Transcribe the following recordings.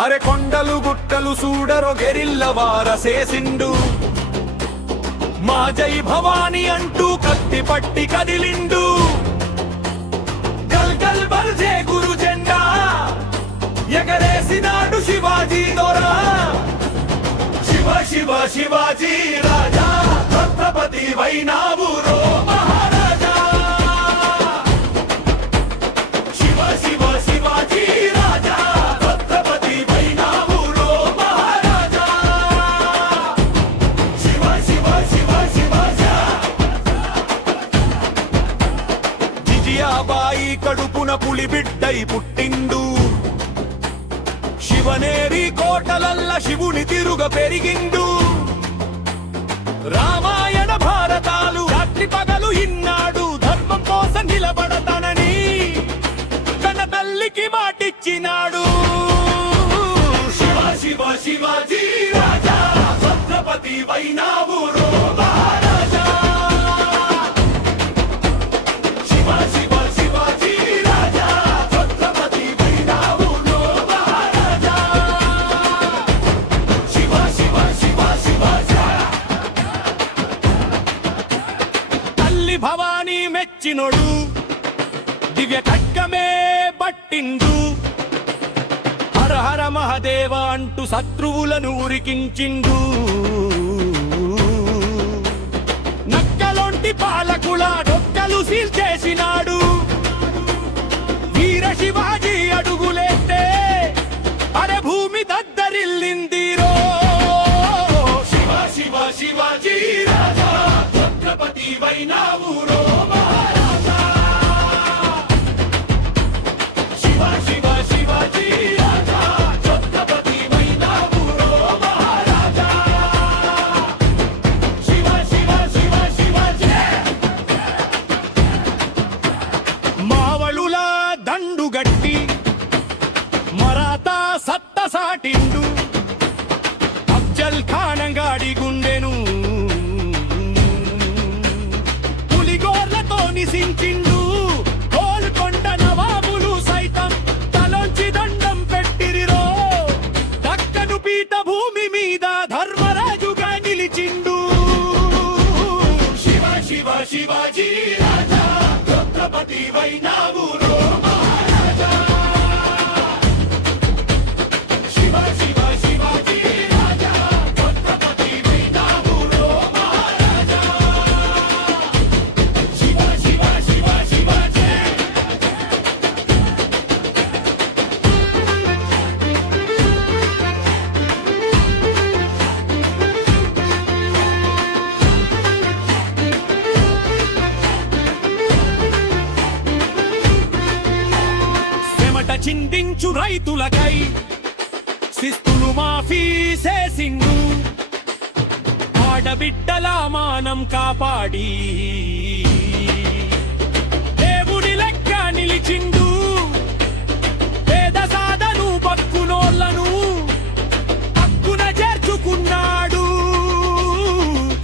అరె కొండలు గుట్టలు సూడరో గెరిల్ల వారసేసిండు మా జై భవాని అంటూ కత్తి పట్టి కదిలిండు గల్ గల్ బల్జే గురు జెండా ఎగరేసినాడు శివాజీ దొరా శివ శివ శివాజీ రాజా ఛత్రపతి వైనావు రో మహారాజా శివ శివ శివాజీ రాజా ఛత్రపతి వైనావు రో మహారాజా శివ శివ శివ శివాజా జిజియాబాయి కడుపున పులి బిడ్డై పుట్టిండు శివనేరి కోటలల్ల శివుని తిరుగ పెరిగిండు రామాయణ భారతాలు రాత్రి పగలు ఇన్నాడు ధర్మం కోసం నిలబడతానని తన తల్లికి మాటిచ్చినాడు శివ శివ శివాజీ రాజా ఛత్రపతి వైనావు రో మహారాజా శివ శివ శివాజీ రాజా ఛత్రపతి వైనావు రో మహారాజా శివ శివ శివ శివాజా తల్లి భవానీ మెచ్చినోడు దివ్య ఖడ్గమే పట్టిండు హర హర మహదేవ అంటూ శత్రువులను ఉరికించిండు నక్కలొంటి పాలకుల డొక్కలు సీల్చేసినాడు వీర శివాజీ అడుగులేస్తే అరే భూమి దద్దరిల్లిందిరో శివ శివ శివాజీ రాజా ఛత్రపతి వైనావు రో మహారాజా శివ శివ శివాజీ రాజా ఛత్రపతి వైనావు రో మహారాజా శివ శివ శివ శివాజీ మావళుల దండుగట్టి మరాఠా సత్త సాటిండు అఫ్జల్ ఖానంగాడి గుండెను పులిగోర్లతో నిసించిండు గోల్కొండ నవాబులు సైతం తలొంచి దండం పెట్టిరిరో దక్కను పీఠ భూమి మీద ధర్మరాజుగా నిలిచిండు శివ శివ శివాజీ రాజా ఛత్రపతి వైనావు రో మహారాజా శివ శివ శివాజీ రాజా ఛత్రపతి వైనావు రో మహారాజా శివ శివ శివ శివాజీ చెమట చిందించు రైతులకై శిస్తులు మాఫీ చేసిండు ఆడబిడ్డల మానం కాపాడి దేవుడి లెక్క నిలిచిండు పేద సాధను బతుకునోళ్లను హక్కున చేర్చుకున్నాడు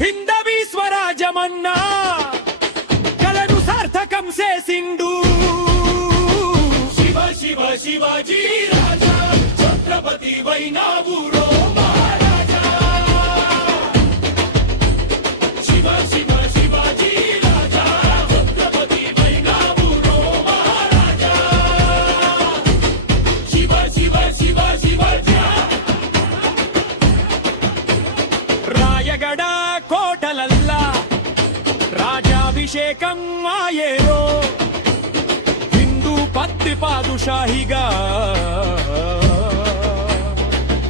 హిందవీ స్వరాజమన్నా కలను సార్థకం చేసిండు శివ శివ శివాజీ రాజా ఛత్రపతి వైనావు రో మహారాజా శివ శివ శివాజీ రాజా ఛత్రపతి వైనావు రో మహారాజా శివ శివ శివ శివాజీ రాయగడ కోటలల్లా రాజాభిషేకం ఆయేరో హిందూ పత్తి పాదుషాహిగా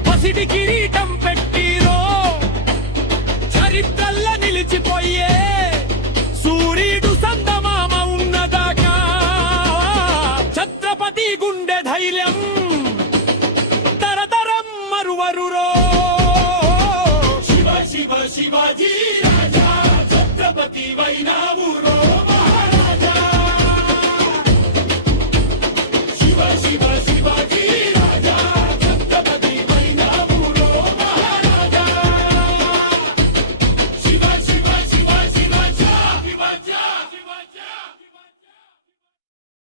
పసిడి కిరీటం పెట్టిరో చరిత్రల్ల నిలిచిపోయే